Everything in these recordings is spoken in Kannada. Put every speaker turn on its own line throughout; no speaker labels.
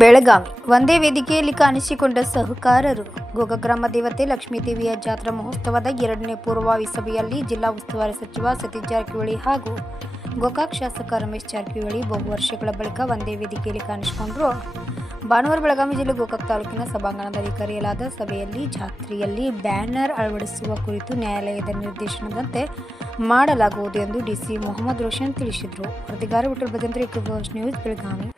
ಬೆಳಗಾವಿ. ಒಂದೇ ವೇದಿಕೆಯಲ್ಲಿ ಕಾಣಿಸಿಕೊಂಡ ಸಹಕಾರರು ಗೋಗಗ್ರಾಮ ದೇವತೆ ಲಕ್ಷ್ಮೀದೇವಿಯ ಜಾತ್ರಾ ಮಹೋತ್ಸವದ ಎರಡನೇ ಪೂರ್ವಾವಿ ಸಭೆಯಲ್ಲಿ ಜಿಲ್ಲಾ ಉಸ್ತುವಾರಿ ಸಚಿವ ಸತೀಶ್ ಜಾರಕಿಹೊಳಿ ಹಾಗೂ ಗೋಕಾಕ್ ಶಾಸಕ ರಮೇಶ್ ಜಾರಕಿಹೊಳಿ ಬಹು ವರ್ಷಗಳ ಬಳಿಕ ಒಂದೇ ವೇದಿಕೆಯಲ್ಲಿ ಕಾಣಿಸಿಕೊಂಡರು. ಭಾನುವಾರ ಬೆಳಗಾವಿ ಜಿಲ್ಲೆ ಗೋಕಾಕ್ ತಾಲೂಕಿನ ಸಭಾಂಗಣದಲ್ಲಿ ಕರೆಯಲಾದ ಸಭೆಯಲ್ಲಿ ಜಾತ್ರೆಯಲ್ಲಿ ಬ್ಯಾನರ್ ಅಳವಡಿಸುವ ಕುರಿತು ನ್ಯಾಯಾಲಯದ ನಿರ್ದೇಶನದಂತೆ ಮಾಡಲಾಗುವುದು ಎಂದು ಡಿಸಿ ಮೊಹಮ್ಮದ್ ರೋಷನ್ ತಿಳಿಸಿದರು. ವರದಿಗಾರ ವಿಠಲ್ ಭಜಂತ್ರಿ ನ್ಯೂಸ್, ಬೆಳಗಾವಿ.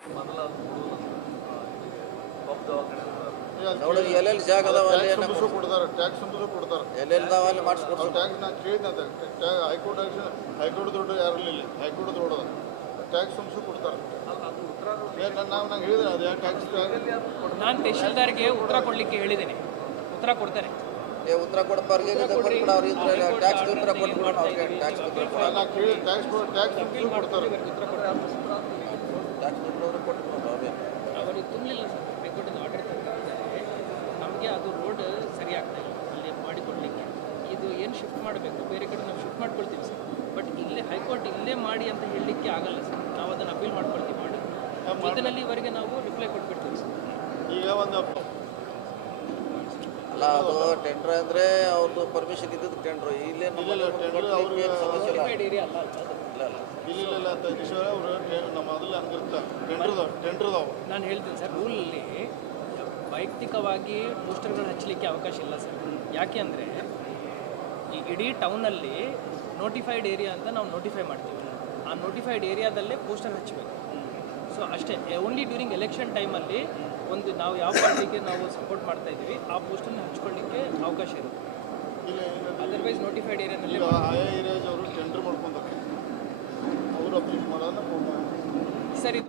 ನೋಡಿ ಎಲ್ಲೆಲ್ಲಿ ಜಾಗ ಅದಾವ ಅಲ್ಲಿ
ಟ್ಯಾಕ್ಸ್ ತುಂಬಿಸು ಕೊಡ್ತಾರೆ ಟ್ಯಾಕ್ಸ್ ತುಂಬಿಸು ಕೊಡ್ತಾರೆ.
ಎಲ್ಲೆಲ್ಲಿ ಅದಾವ ಅಲ್ಲಿ ಮಾಡಿಸ್ಕೊಡ್ತಾರೆ
ಟ್ಯಾಕ್ಸ್ ನಾನು ಕೇಳಿದ್ದೆ ಹೈಕೋರ್ಟ್ ಹೈಕೋರ್ಟ್ ದುಡ್ಡು ಯಾರು ಇಲ್ಲಿ ಹೈಕೋರ್ಟ್ ದೊಡ್ಡದ ಟ್ಯಾಕ್ಸ್ ತುಂಬಿಸು ಕೊಡ್ತಾರೆ. ನಾವು ನಂಗೆ ಹೇಳಿದ್ರೆ ಅದು ಯಾಕೆ ಟ್ಯಾಕ್ಸ್
ನಾನು ತಹಶೀಲ್ದಾರ್ಗೆ ಉತ್ತರ ಕೊಡಲಿಕ್ಕೆ ಹೇಳಿದ್ದೇನೆ ಉತ್ತರ ಕೊಡ್ತಾರೆ.
ಏ ಉತ್ತರ ಕೊಡಪ್ಪಾರ್ಗೆ ಕೊಟ್ಬಿಡ ಅವ್ರು ಇದ್ರೆ ಟ್ಯಾಕ್ಸ್ ಉತ್ತರ ಕೊಟ್ಬಿಡ ಅವ್ರಿಗೆ ಟ್ಯಾಕ್ಸ್ ಉತ್ತರ ಕೊಡ
ನಾನು ಕೇಳಿ ಟ್ಯಾಕ್ಸ್ ಟ್ಯಾಕ್ಸ್ ಉತ್ತರ ಕೊಡ್ತಾರೆ
ಟ್ಯಾಕ್ಸ್ ಉತ್ತರ ಕೊಟ್ಬಿಡ ಅವ್ರಿಗೆ
ಅವರಿಗೆ ತುಂಬಲಿಲ್ಲ ಸರ್ ಹೈಕೋರ್ಟಿಂದ ಆರ್ಡರ್ ತಂದಿದ್ದಾರೆ ಅದು ರೋಡ್ ಸರಿ ಆಗ್ತಾ ಇಲ್ಲ. ಅಲ್ಲಿ ಮಾಡಿಕೊಡ್ಲಿಕ್ಕೆ. ಇದು ಏನು ಶಿಫ್ಟ್ ಮಾಡಬೇಕು? ಬೇರೆ ಕಡೆ ನಾವು ಶಿಫ್ಟ್ ಮಾಡ್ಕೊಳ್ತೀವಿ ಸರ್. ಬಟ್ ಇಲ್ಲೇ ಹೈಕೋರ್ಟ್ ಇಲ್ಲೇ ಮಾಡಿ ಅಂತ ಹೇಳಲಿಕ್ಕೆ ಆಗಲ್ಲ ಸರ್. ನಾವು ಅದನ್ನು ಅಪೀಲ್ ಮಾಡ್ಕೊಳ್ತೀವಿ ಮಾಡಿ. ಮೊದಲಲ್ಲಿ ಇವರಿಗೆ ನಾವು ರಿಪ್ಲೈ ಕೊಟ್ಬಿಡ್ತೀವಿ ಸರ್.
ಈಗ ಒಂದು
ಅಲ್ಲ ಅದು ಟೆಂಡರ್ ಅಂದ್ರೆ ಅವ್ರದ್ದು ಪರ್ಮಿಷನ್ ಇದ್ದದ್ದು ಟೆಂಡರ್ ಇಲ್ಲೇ ಸಮಸ್ಯೆ
ಅಲ್ಲ.
ಇಲ್ಲ
ಅವರು ನಮ್ಮ ಮೊದಲು ಹಂಗಿರ್ತಾರೆ ಟೆಂಡ್ರದವ ಟೆಂಡ್ರದವ
ನಾನು ಹೇಳ್ತೀನಿ ಸರ್ ರೂಲಲ್ಲಿ ವೈಯಕ್ತಿಕವಾಗಿ ಪೋಸ್ಟರ್ಗಳು ಹಚ್ಚಲಿಕ್ಕೆ ಅವಕಾಶ ಇಲ್ಲ ಸರ್. ಯಾಕೆ ಅಂದರೆ ಈ ಇಡೀ ಟೌನಲ್ಲಿ ನೋಟಿಫೈಡ್ ಏರಿಯಾ ಅಂತ ನಾವು ನೋಟಿಫೈ ಮಾಡ್ತೀವಿ. ಆ ನೋಟಿಫೈಡ್ ಏರಿಯಾದಲ್ಲೇ ಪೋಸ್ಟರ್ ಹಚ್ಚಬೇಕು ಸೊ ಅಷ್ಟೇ ಓನ್ಲಿ ಡ್ಯೂರಿಂಗ್ ಎಲೆಕ್ಷನ್ ಟೈಮಲ್ಲಿ ಒಂದು ನಾವು ಯಾವ ಪಾರ್ಟಿಗೆ ನಾವು ಸಪೋರ್ಟ್ ಮಾಡ್ತಾ ಇದ್ದೀವಿ ಆ ಪೋಸ್ಟರ್ನ ಹಚ್ಕೊಳ್ಳಿಕ್ಕೆ ಅವಕಾಶ ಇರುತ್ತೆ. ಅದರ್ವೈಸ್ ನೋಟಿಫೈಡ್ ಏರಿಯಾದಲ್ಲಿ